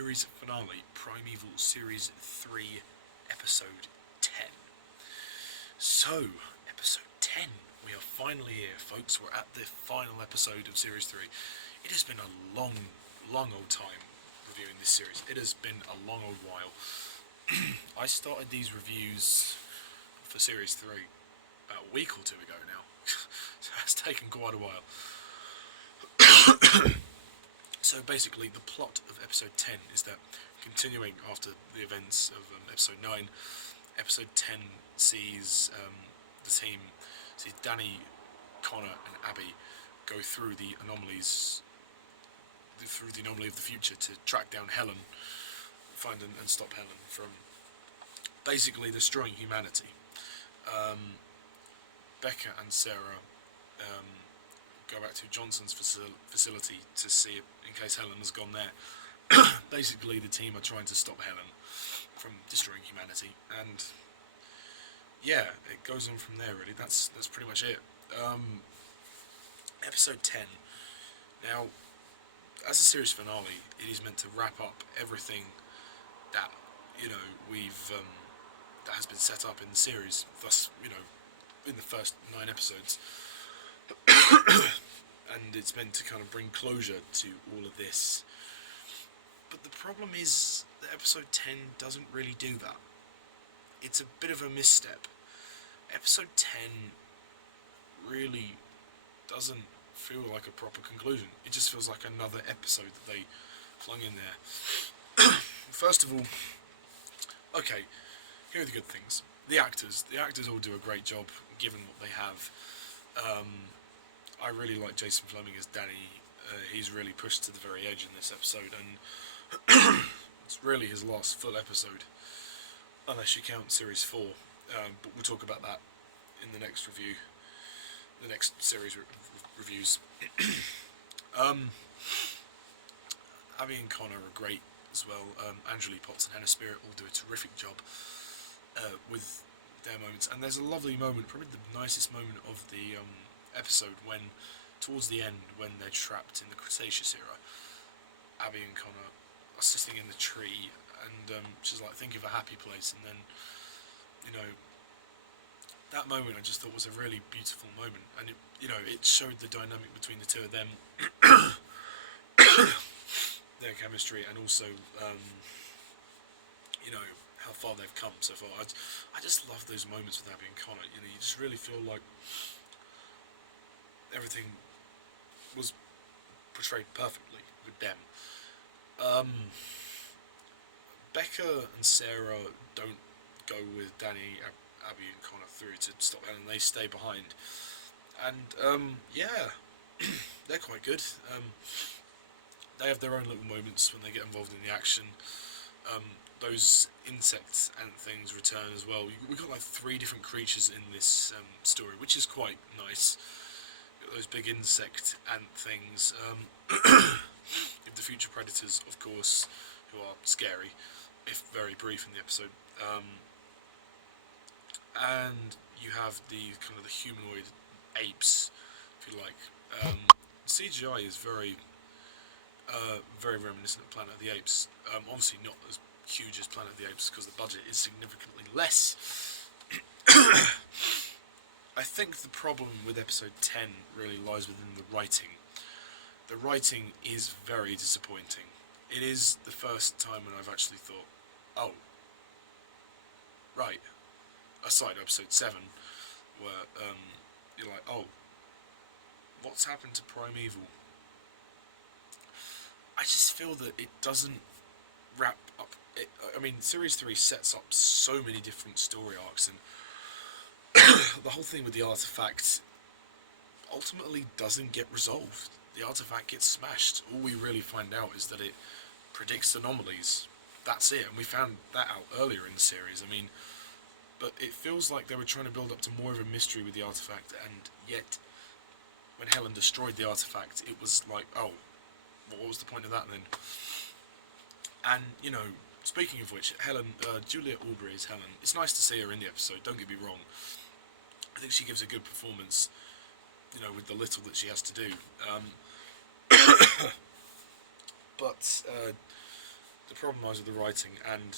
series finale, Primeval Series 3, Episode 10. So, Episode 10, we are finally here, folks. We're at the final episode of Series 3. It has been a long old time reviewing this series. It has been a long old while. I started these reviews for Series 3 about a week or two ago now. So it's taken quite a while. So basically, the plot of Episode 10 is that, continuing after the events of Episode 9, Episode 10 sees the team, sees Danny, Connor and Abby go through the anomaly of the future to track down Helen, find and stop Helen from basically destroying humanity. Becca and Sarah go back to Johnson's facility to see in case Helen has gone there. Basically, the team are trying to stop Helen from destroying humanity, and yeah, it goes on from there. Really, that's pretty much it. Episode 10. Now, as a series finale, it is meant to wrap up everything that we've that has been set up in the series. Thus, in the first 9 episodes. And it's meant to kind of bring closure to all of this. But the problem is that Episode 10 doesn't really do that. It's a bit of a misstep. Episode 10 really doesn't feel like a proper conclusion. It just feels like another episode that they flung in there. First of all, okay, here are the good things. The actors all do a great job given what they have. I really like Jason Flemyng as Danny. He's really pushed to the very edge in this episode, and it's really his last full episode, unless you count Series 4. But we'll talk about that in the next review, the next series reviews. Abby and Connor are great as well. Angelique Potts and Hannah Spearritt all do a terrific job with their moments, and there's a lovely moment, probably the nicest moment of the episode, when towards the end, when they're trapped in the Cretaceous era, Abby and Connor are sitting in the tree, and she's like, think of a happy place, and then that moment I just thought was a really beautiful moment, and it showed the dynamic between the two of them, their chemistry, and also how far they've come so far. I just love those moments with Abby and Connor. You just really feel like everything was portrayed perfectly with them. Becca and Sarah don't go with Danny, Abby and Connor through to stop Helen. They stay behind, and yeah, they're quite good. They have their own little moments when they get involved in the action. Those insects and things return as well. We've got like 3 different creatures in this story, which is quite nice. Those big insect ant things. The future predators, of course, who are scary, if very brief in the episode. And you have the kind of the humanoid apes, if you like. CGI is very reminiscent of Planet of the Apes. Obviously not as huge as Planet of the Apes because the budget is significantly less. I think the problem with Episode 10 really lies within the writing. The writing is very disappointing. It is the first time when I've actually thought, oh, right, aside Episode 7, where you're like, oh, what's happened to Primeval? I just feel that it doesn't wrap up. Series 3 sets up so many different story arcs, and the whole thing with the artifact ultimately doesn't get resolved. The artifact gets smashed. All we really find out is that it predicts anomalies. That's it, and we found that out earlier in the series. But it feels like they were trying to build up to more of a mystery with the artifact, and yet when Helen destroyed the artifact, it was like, oh, what was the point of that then? And, speaking of which, Juliet Aubrey is Helen. It's nice to see her in the episode, don't get me wrong. I think she gives a good performance, with the little that she has to do. But the problem lies with the writing, and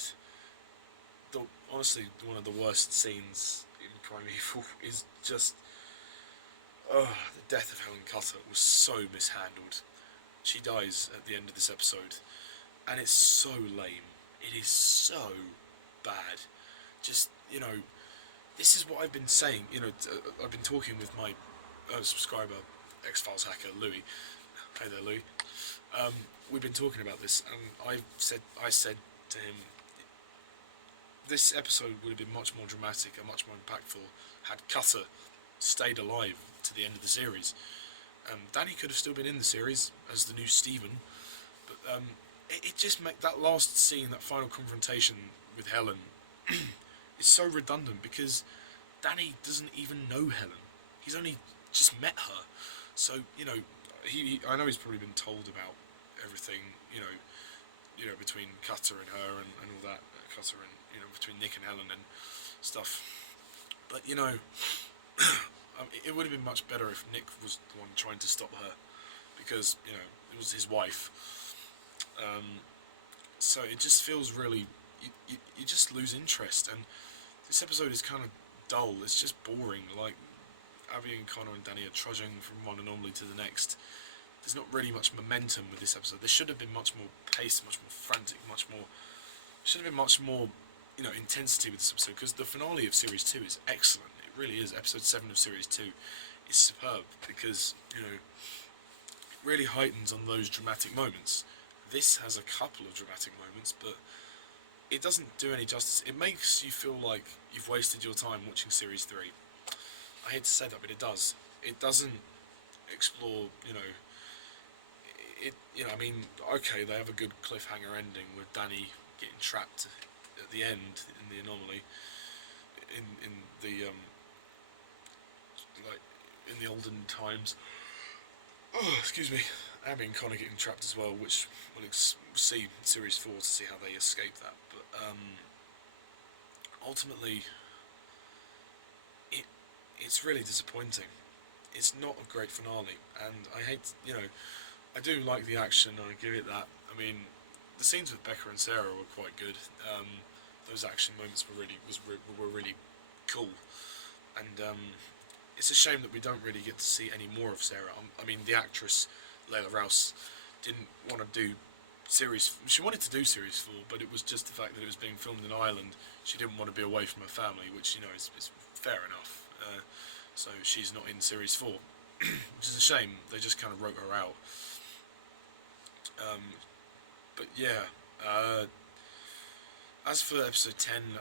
honestly, one of the worst scenes in Primeval is just the death of Helen Cutter was so mishandled. She dies at the end of this episode, and it's so lame. It is so bad. Just, this is what I've been saying. I've been talking with my subscriber, X-Files hacker, Louis. Hey there, Louis. We've been talking about this, and I said to him, this episode would have been much more dramatic and much more impactful had Cutter stayed alive to the end of the series. Danny could have still been in the series as the new Stephen, but it just made that last scene, that final confrontation with Helen, is so redundant because Danny doesn't even know Helen. He's only just met her, so I know he's probably been told about everything, between Cutter and her and all that, Cutter and between Nick and Helen and stuff. But it would have been much better if Nick was the one trying to stop her, because it was his wife. So it just feels really, you just lose interest, and this episode is kind of dull. It's just boring. Like, Abby and Connor and Danny are trudging from one anomaly to the next. There's not really much momentum with this episode. There should have been much more pace, much more frantic, should have been much more, intensity with this episode, because the finale of Series 2 is excellent. It really is. Episode 7 of Series 2 is superb, because, it really heightens on those dramatic moments. This has a couple of dramatic moments, but it doesn't do any justice. It makes you feel like you've wasted your time watching Series 3. I hate to say that, but it does. It doesn't explore, okay, they have a good cliffhanger ending with Danny getting trapped at the end in the anomaly, in the olden times. Oh, excuse me. Abby and Connor getting trapped as well, which we'll see in Series 4 to see how they escape that. But ultimately, it's really disappointing. It's not a great finale, and I hate, I do like the action, and I give it that. I mean, the scenes with Becca and Sarah were quite good. Those action moments were really cool, and it's a shame that we don't really get to see any more of Sarah. I mean, the actress Laila Rouass didn't want to do she wanted to do Series 4, but it was just the fact that it was being filmed in Ireland. She didn't want to be away from her family, which is fair enough. So she's not in Series 4, which is a shame. They just kind of wrote her out. But yeah, as for episode 10,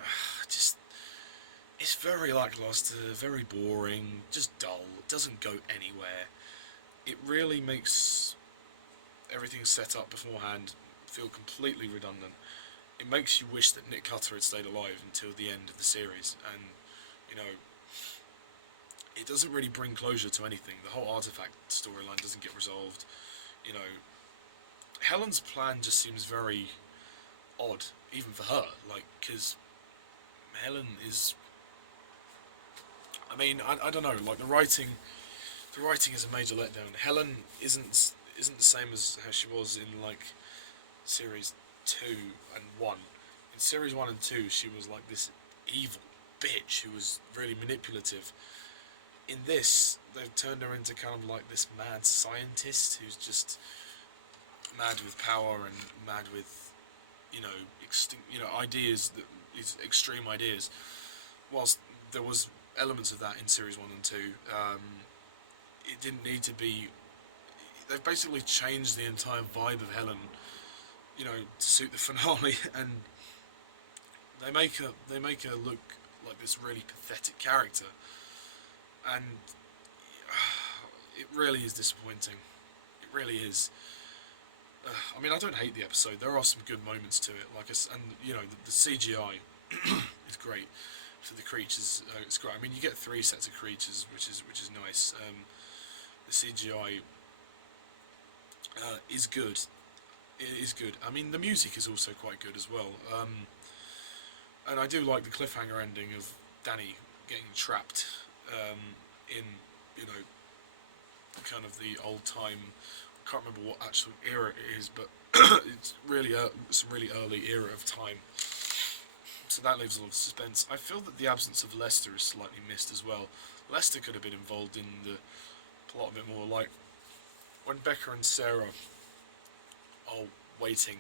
it's very lackluster, very boring, just dull. It doesn't go anywhere. It really makes everything set up beforehand feel completely redundant. It makes you wish that Nick Cutter had stayed alive until the end of the series, and it doesn't really bring closure to anything. The whole artifact storyline doesn't get resolved. Helen's plan just seems very odd, even for her, because Helen is, I don't know, the writing is a major letdown. Helen isn't the same as how she was in Series 2 and 1. In Series 1 and 2, she was like this evil bitch who was really manipulative. In this, they've turned her into kind of like this mad scientist who's just mad with power and mad with, ideas, these extreme ideas. Whilst there was elements of that in Series 1 and 2, it didn't need to be. They've basically changed the entire vibe of Helen, to suit the finale, and they make her look like this really pathetic character, and it really is disappointing. It really is. I don't hate the episode. There are some good moments to it, the CGI is great for the creatures. It's great. You get 3 sets of creatures, which is nice. The CGI is good. It is good. The music is also quite good as well. And I do like the cliffhanger ending of Danny getting trapped in, kind of the old time. I can't remember what actual era it is, but It's really some really early era of time, so that leaves a lot of suspense. I feel that the absence of Lester is slightly missed as well. Lester could have been involved in the plot a bit more, like when Becca and Sarah are waiting.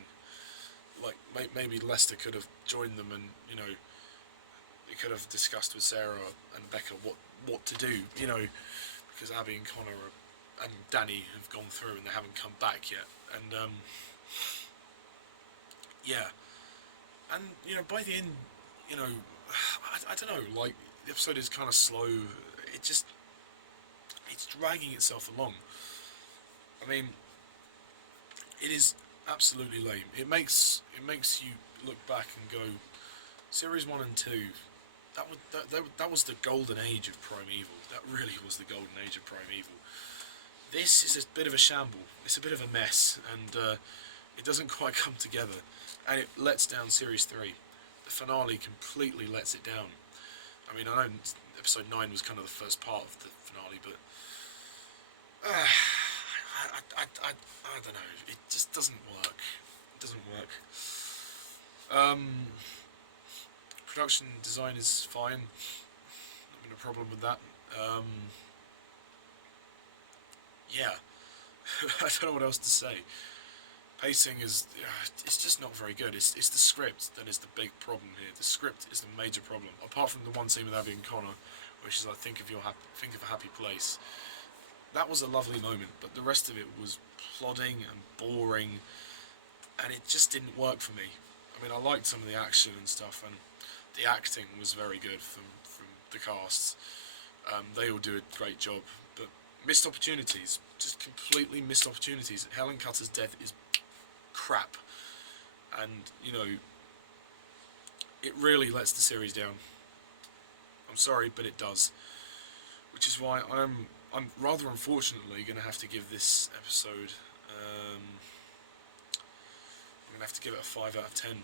Like maybe Lester could have joined them, and he could have discussed with Sarah and Becca what to do. Because Abby and Connor and Danny have gone through and they haven't come back yet, and yeah, and by the end, I don't know, like the episode is kind of slow. It's dragging itself along. I mean, it is absolutely lame. It makes you look back and go, series 1 and 2. That was the golden age of Primeval. That really was the golden age of Primeval. This is a bit of a shamble. It's a bit of a mess, and it doesn't quite come together, and it lets down series 3. The finale completely lets it down. I mean, I know episode 9 was kind of the first part of the finale, but I don't know. It just doesn't work. It doesn't work. Production design is fine. Not been a problem with that. Yeah. I don't know what else to say. Pacing is it's just not very good. It's the script that is the big problem here. The script is the major problem. Apart from the one scene with Abby and Connor, which is think of a happy place. That was a lovely moment, but the rest of it was plodding and boring, and it just didn't work for me. I mean, I liked some of the action and stuff, and the acting was very good from the casts. They all do a great job, but missed opportunities, just completely missed opportunities. Helen Cutter's death is crap, and it really lets the series down. I'm sorry, but it does, which is why I'm rather unfortunately going to have to give this episode I'm going to have to give it a 5 out of 10.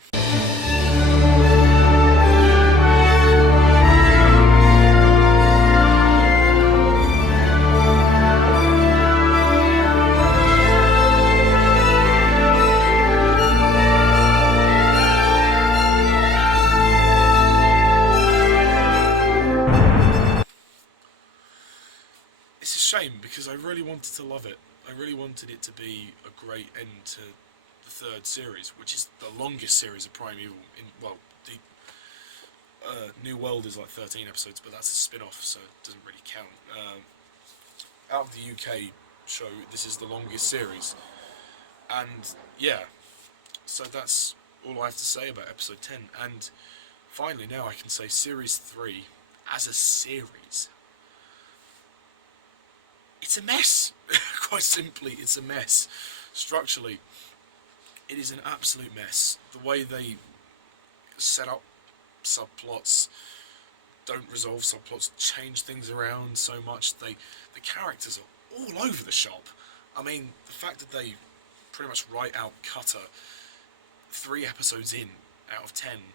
Shame, because I really wanted to love it. I really wanted it to be a great end to the 3rd series, which is the longest series of Primeval. The New World is like 13 episodes, but that's a spin-off, so it doesn't really count. Out of the UK show, this is the longest series, and yeah, so that's all I have to say about episode 10. And finally, now I can say series 3 as a series. It's a mess. Quite simply, it's a mess. Structurally, it is an absolute mess. The way they set up subplots, don't resolve subplots, change things around so much. The characters are all over the shop. I mean, the fact that they pretty much write out Cutter 3 episodes in out of 10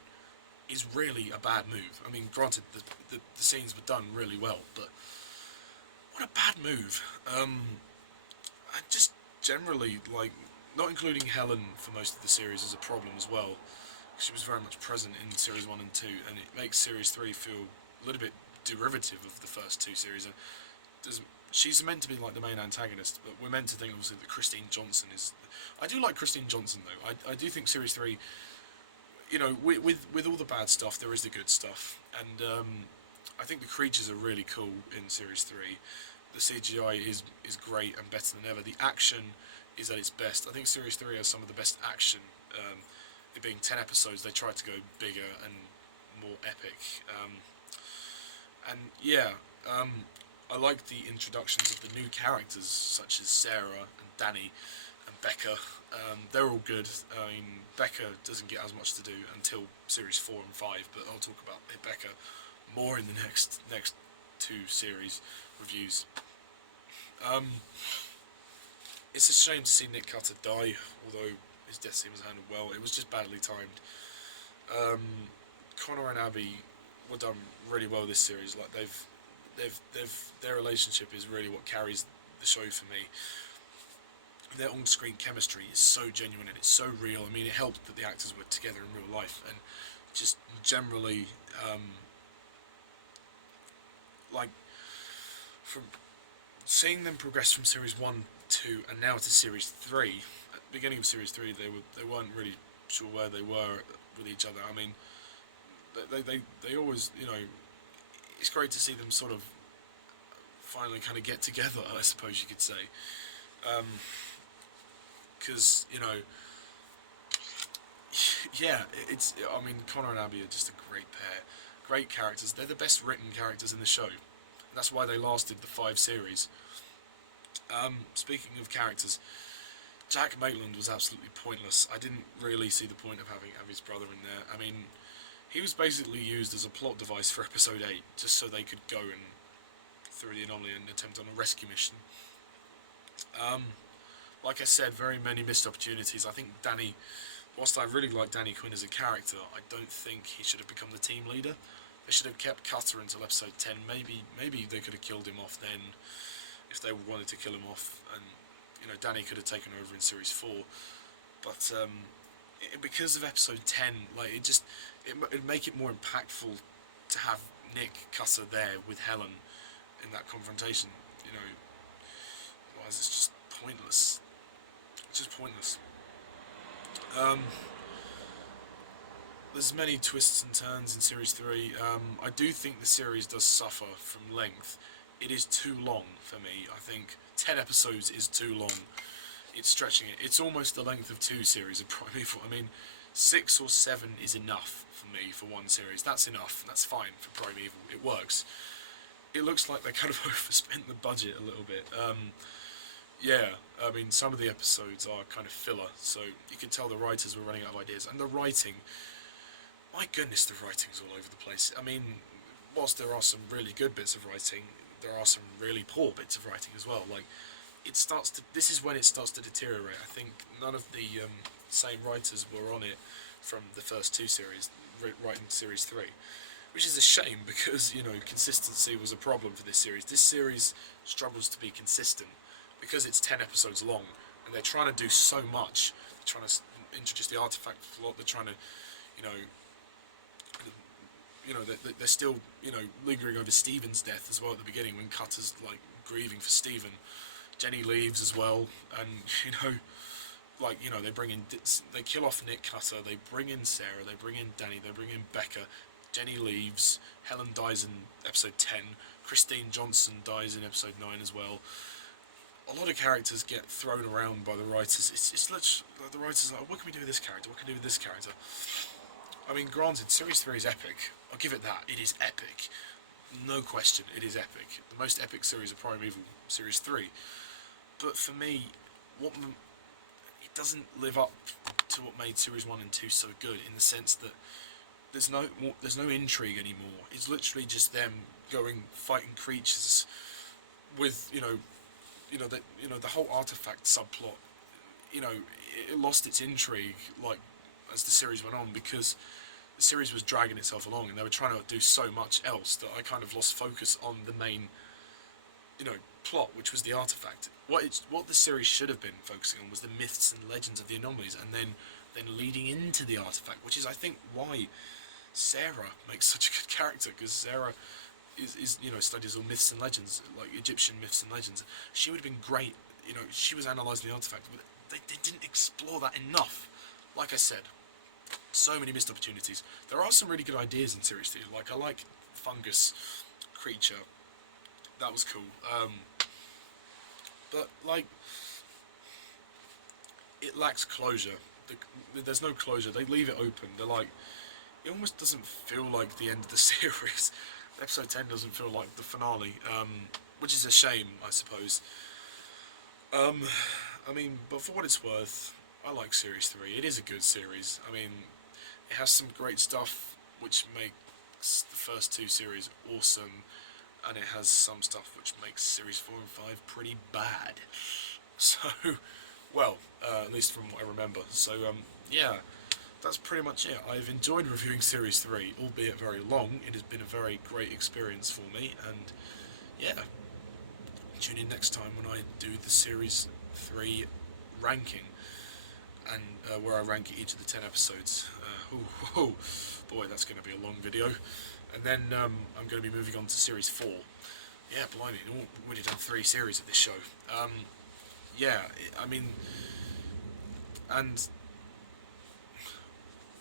is really a bad move. I mean, granted, the scenes were done really well, but what a bad move. I just generally, not including Helen for most of the series is a problem as well. She was very much present in series 1 and 2, and it makes series 3 feel a little bit derivative of the first 2 series. And she's meant to be like the main antagonist, but we're meant to think also that Christine Johnson is... I do like Christine Johnson, though. I do think series 3, with all the bad stuff, there is the good stuff. And I think the creatures are really cool in series 3. The CGI is great and better than ever. The action is at its best. I think series 3 has some of the best action. It being 10 episodes, they tried to go bigger and more epic. I like the introductions of the new characters, such as Sarah and Danny and Becca. They're all good. I mean, Becca doesn't get as much to do until series 4 and 5, but I'll talk about Becca more in the next 2 series reviews. It's a shame to see Nick Cutter die, although his death scene was handled well. It was just badly timed. Connor and Abby were done really well this series. Like their relationship is really what carries the show for me. their on-screen chemistry is so genuine and it's so real. I mean, it helped that the actors were together in real life, and just generally, like, from seeing them progress from series 1, 2, and now to series 3. At the beginning of series 3, they weren't really sure where they were with each other. I mean, they always, it's great to see them sort of finally kind of get together, I suppose you could say. Because, yeah, I mean, Connor and Abby are just a great pair. Great characters. They're the best written characters in the show. And that's why they lasted the 5 series. Speaking of characters, Jack Maitland was absolutely pointless. I didn't really see the point of having Abby's brother in there. I mean, he was basically used as a plot device for episode 8, just so they could go and through the anomaly and attempt on a rescue mission. Like I said, very many missed opportunities. I think Danny, whilst I really like Danny Quinn as a character, I don't think he should have become the team leader. They should have kept Cutter until episode 10. Maybe they could have killed him off then, if they wanted to kill him off, and Danny could have taken over in series 4. But because of episode 10, like it'd make it more impactful to have Nick Cutter there with Helen in that confrontation. Otherwise it's just pointless. It's just pointless. There's many twists and turns in series 3. I do think the series does suffer from length. It is too long for me. I think 10 episodes is too long. It's stretching it. It's almost the length of 2 series of Primeval. I mean, 6 or 7 is enough for me for one series. That's enough. That's fine for Primeval. It works. It looks like they kind of overspent the budget a little bit. Yeah, I mean, some of the episodes are kind of filler, so you can tell the writers were running out of ideas. And the writing, my goodness, the writing's all over the place. I mean, whilst there are some really good bits of writing, there are some really poor bits of writing as well. Like, this is when it starts to deteriorate. I think none of the same writers were on it from the first 2 series, writing series 3. Which is a shame, because, consistency was a problem for this series. This series struggles to be consistent, because it's 10 episodes long, and they're trying to do so much. They're trying to introduce the artifact plot, they're trying to, they're still, lingering over Stephen's death as well at the beginning, when Cutter's, like, grieving for Stephen. Jenny leaves as well, and, they bring in, they kill off Nick Cutter, they bring in Sarah, they bring in Danny, they bring in Becca, Jenny leaves, Helen dies in episode 10, Christine Johnson dies in episode 9 as well. A lot of characters get thrown around by the writers. It's literally, the writers are like, what can we do with this character, what can we do with this character? I mean, granted, series 3 is epic. I'll give it that. It is epic. No question, it is epic. The most epic series of Primeval, series 3. But for me, it doesn't live up to what made series 1 and 2 so good, in the sense that there's no intrigue anymore. It's literally just them going fighting creatures with the whole artifact subplot. It lost its intrigue, like, as the series went on, because the series was dragging itself along, and they were trying to do so much else that I kind of lost focus on the main, plot, which was the artifact. What the series should have been focusing on was the myths and legends of the anomalies, and then leading into the artifact, which is, I think, why Sarah makes such a good character, because Sarah is studies all myths and legends, like Egyptian myths and legends. She would have been great. She was analysing the artifact, but they didn't explore that enough. Like I said, so many missed opportunities. There are some really good ideas in series 2. Like, I like fungus creature. That was cool. But, like, it lacks closure. There's no closure. They leave it open. They're like, it almost doesn't feel like the end of the series. Episode 10 doesn't feel like the finale, which is a shame, I suppose. I mean, but for what it's worth, I like series 3. It is a good series. I mean, it has some great stuff which makes the first 2 series awesome, and it has some stuff which makes series 4 and 5 pretty bad. So, well, at least from what I remember. So, yeah, that's pretty much it. I've enjoyed reviewing series 3, albeit very long. It has been a very great experience for me, and yeah, tune in next time when I do the series 3 ranking, and where I rank each of the 10 episodes. Boy, that's going to be a long video. And then I'm going to be moving on to series 4. Yeah, blimey, we've already done 3 series of this show. Yeah, I mean, and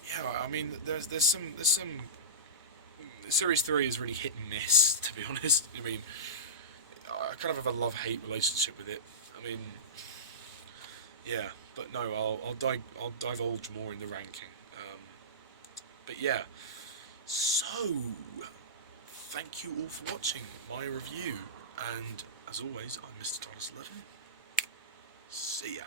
yeah, I mean, there's some series 3 is really hit and miss, to be honest. I mean, I kind of have a love-hate relationship with it. I mean, yeah, but no, I'll divulge more in the ranking. But yeah, so thank you all for watching my review, and as always, I'm Mr. Thomas 11. See ya.